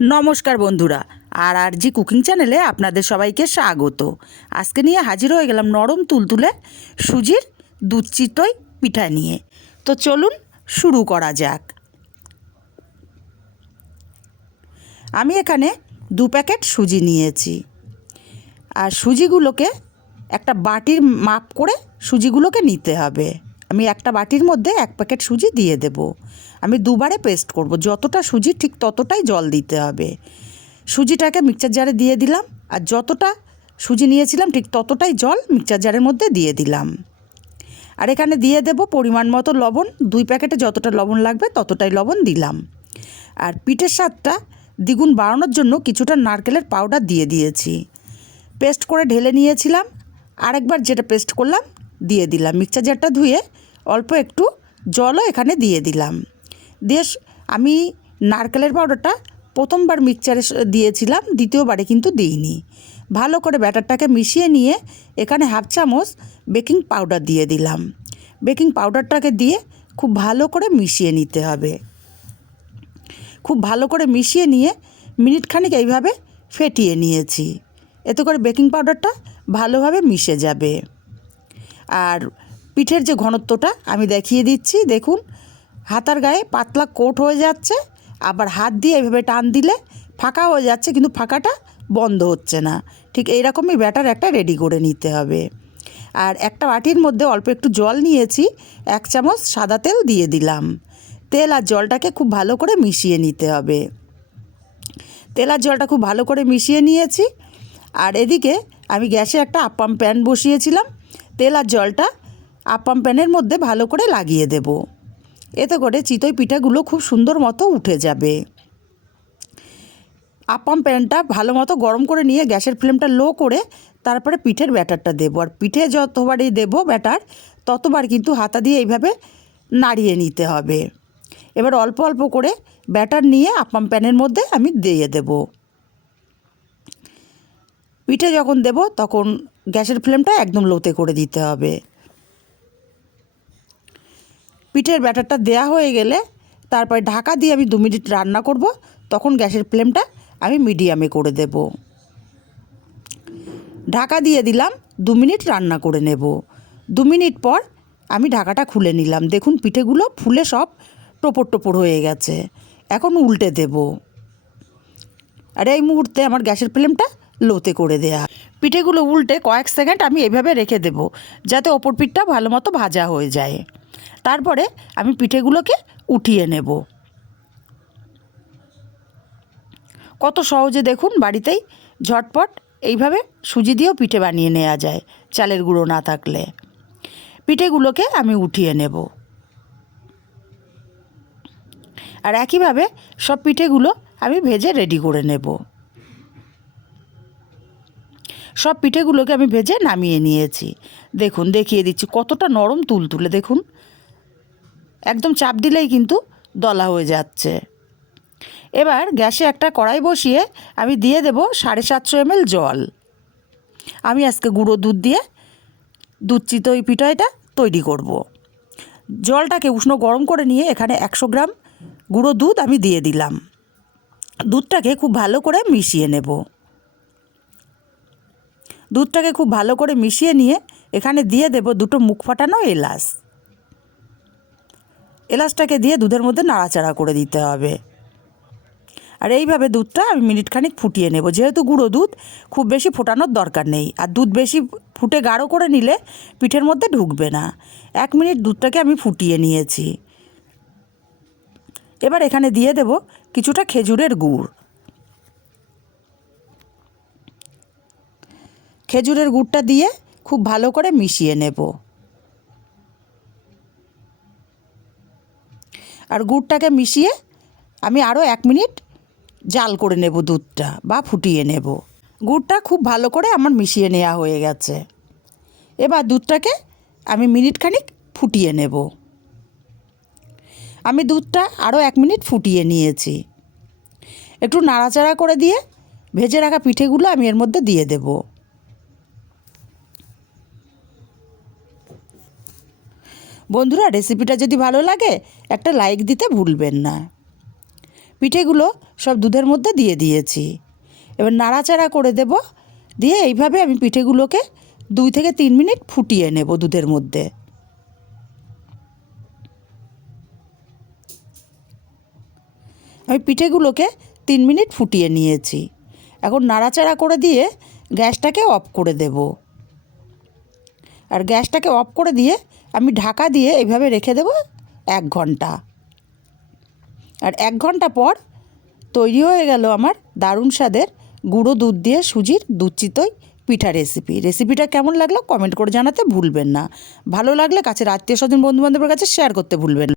নমস্কার বন্ধুরা আর আর জি কুকিং চ্যানেলে আপনাদের সবাইকে স্বাগত। আজকে নিয়ে হাজির হয়ে গেলাম নরম তুলতুলে সুজির দুধ পিঠা নিয়ে। তো চলুন শুরু করা যাক। আমি এখানে দু প্যাকেট সুজি নিয়েছি। আর সুজিগুলোকে একটা বাটির মাপ করে সুজিগুলোকে নিতে হবে। আমি একটা বাটির মধ্যে এক প্যাকেট সুজি দিয়ে দেব। আমি দুবারে পেস্ট করব। যতটা সুজি ঠিক ততটাই জল দিতে হবে। সুজিটাকে মিক্সচার জারে দিয়ে দিলাম আর যতটা সুজি নিয়েছিলাম ঠিক ততটাই জল মিক্সচার জারের মধ্যে দিয়ে দিলাম। আর এখানে দিয়ে দেব পরিমাণ মতো লবণ। দুই প্যাকেটে যতটা লবণ লাগবে ততটাই লবণ দিলাম। আর পিঠের স্বাদটা দ্বিগুণ বাড়ানোর জন্য কিছুটা নারকেলের পাউডার দিয়ে দিয়েছি। পেস্ট করে ঢেলে নিয়েছিলাম। আরেকবার যেটা পেস্ট করলাম, দিয়ে দিলাম। মিক্সচার জারটা ধুয়ে অল্প একটু জলও এখানে দিয়ে দিলাম। দিয়ে আমি নারকেলের পাউডারটা প্রথমবার মিক্সচারে দিয়েছিলাম, দ্বিতীয়বারে কিন্তু দিইনি। ভালো করে ব্যাটারটাকে মিশিয়ে নিয়ে এখানে হাফ চামচ বেকিং পাউডার দিয়ে দিলাম। বেকিং পাউডারটাকে দিয়ে খুব ভালো করে মিশিয়ে নিতে হবে। খুব ভালো করে মিশিয়ে নিয়ে মিনিট খানিক এইভাবে ফেটিয়ে নিয়েছি। এতে করে বেকিং পাউডারটা ভালোভাবে মিশে যাবে। আর পিঠের যে ঘনত্বটা আমি দেখিয়ে দিচ্ছি, দেখুন। হাতার গায়ে পাতলা কোট হয়ে যাচ্ছে, আবার হাত দিয়ে এভাবে টান দিলে ফাঁকা হয়ে যাচ্ছে, কিন্তু ফাঁকাটা বন্ধ হচ্ছে না। ঠিক এইরকমই ব্যাটার একটা রেডি করে নিতে হবে। আর একটা বাটির মধ্যে অল্প একটু জল নিয়েছি, এক চামচ সাদা তেল দিয়ে দিলাম। তেল আর জলটাকে খুব ভালো করে মিশিয়ে নিতে হবে। তেল আর জলটা খুব ভালো করে মিশিয়ে নিয়েছি। আর এদিকে আমি গ্যাসে একটা আপ্পাম প্যান বসিয়েছিলাম। তেল আর জলটা আপ্পাম প্যানের মধ্যে ভালো করে লাগিয়ে দেব। এতে করে চিতই পিঠাগুলো খুব সুন্দর মতো উঠে যাবে। আপ্পাম প্যানটা ভালো মতো গরম করে নিয়ে গ্যাসের ফ্লেমটা লো করে তারপরে পিঠের ব্যাটারটা দেবো। আর পিঠে যতবারই দেবো ব্যাটার, ততবার কিন্তু হাতা দিয়ে এইভাবে নাড়িয়ে নিতে হবে। এবার অল্প অল্প করে ব্যাটার নিয়ে আপ্পাম প্যানের মধ্যে আমি দিয়ে দেব। পিঠে যখন দেব তখন গ্যাসের ফ্লেমটা একদম লোতে করে দিতে হবে। পিঠের ব্যাটারটা দেয়া হয়ে গেলে তারপরে ঢাকা দিয়ে আমি দু মিনিট রান্না করব, তখন গ্যাসের ফ্লেমটা আমি মিডিয়ামে করে দেব। ঢাকা দিয়ে দিলাম দু মিনিট রান্না করে নেব। দু মিনিট পর আমি ঢাকাটা খুলে নিলাম। দেখুন পিঠেগুলো ফুলে সব টোপর টোপর হয়ে গেছে। এখন উল্টে দেব। আর এই মুহূর্তে আমার গ্যাসের ফ্লেমটা লোতে করে দেয়া। পিঠেগুলো উল্টে কয়েক সেকেন্ড আমি এভাবে রেখে দেব, যাতে ওপর পিঠটা ভালো মতো ভাজা হয়ে যায়। তারপরে আমি পিঠেগুলোকে উঠিয়ে নেব। কত সহজে দেখুন বাড়িতেই ঝটপট এইভাবে সুজি দিয়েও পিঠে বানিয়ে নেওয়া যায় চালের গুঁড়ো না থাকলে। পিঠেগুলোকে আমি উঠিয়ে নেব। আর একইভাবে সব পিঠেগুলো আমি ভেজে রেডি করে নেব। সব পিঠেগুলোকে আমি ভেজে নামিয়ে নিয়েছি। দেখুন, দেখিয়ে দিচ্ছি, কতটা নরম তুলতুলে, দেখুন। একদম চাপ দিলেই কিন্তু দলা হয়ে যাচ্ছে। এবার গ্যাসে একটা কড়াই বসিয়ে আমি দিয়ে দেব সাড়ে সাতশো এমএল জল। আমি আজকে গুঁড়ো দুধ দিয়ে দুধ চিতই পিঠাটা তৈরি করব। জলটাকে উষ্ণ গরম করে নিয়ে এখানে একশো গ্রাম গুঁড়ো দুধ আমি দিয়ে দিলাম। দুধটাকে খুব ভালো করে মিশিয়ে নেব। দুধটাকে খুব ভালো করে মিশিয়ে নিয়ে এখানে দিয়ে দেব দুটো মুখ ফাটানো এলাচ। এলাচটাকে দিয়ে দুধের মধ্যে নাড়াচাড়া করে দিতে হবে। আর এইভাবে দুধটা আমি মিনিট খানিক ফুটিয়ে নেব। যেহেতু গুঁড়ো দুধ, খুব বেশি ফোটানোর দরকার নেই। আর দুধ বেশি ফুটে গাঢ় করে নিলে পিঠের মধ্যে ঢুকবে না। এক মিনিট দুধটাকে আমি ফুটিয়ে নিয়েছি। এবার এখানে দিয়ে দেব কিছুটা খেজুরের গুড়। খেজুরের গুড়টা দিয়ে খুব ভালো করে মিশিয়ে নেব। আর গুড়টাকে মিশিয়ে আমি আরও এক মিনিট জাল করে নেব দুধটা বা ফুটিয়ে নেব। গুড়টা খুব ভালো করে আমার মিশিয়ে নেওয়া হয়ে গেছে। এবার দুধটাকে আমি মিনিট খানিক ফুটিয়ে নেব। আমি দুধটা আরও এক মিনিট ফুটিয়ে নিয়েছি। একটু নাড়াচাড়া করে দিয়ে ভেজে রাখা পিঠেগুলো আমি এর মধ্যে দিয়ে দেব। বন্ধুরা রেসিপিটা যদি ভালো লাগে, একটা লাইক দিতে ভুলবেন না। পিঠেগুলো সব দুধের মধ্যে দিয়ে দিয়েছি। এবার নাড়াচাড়া করে দেব, দিয়ে এইভাবে আমি পিঠেগুলোকে দুই থেকে তিন মিনিট ফুটিয়ে নেব দুধের মধ্যে। আমি পিঠেগুলোকে তিন মিনিট ফুটিয়ে নিয়েছি। এখন নাড়াচাড়া করে দিয়ে গ্যাসটাকে অফ করে দেব। আর গ্যাসটাকে অফ করে দিয়ে আমি ঢাকা দিয়ে এইভাবে রেখে দেব এক ঘণ্টা। আর এক ঘণ্টা পর তৈরি হয়ে গেল আমার দারুণ স্বাদের গুঁড়ো দুধ দিয়ে সুজির দুধ চিতই পিঠা রেসিপি রেসিপিটা কেমন লাগল কমেন্ট করে জানাতে ভুলবেন না। ভালো লাগলে কাছের আত্মীয় স্বজন বন্ধুবান্ধবের কাছে শেয়ার করতে ভুলবেন না।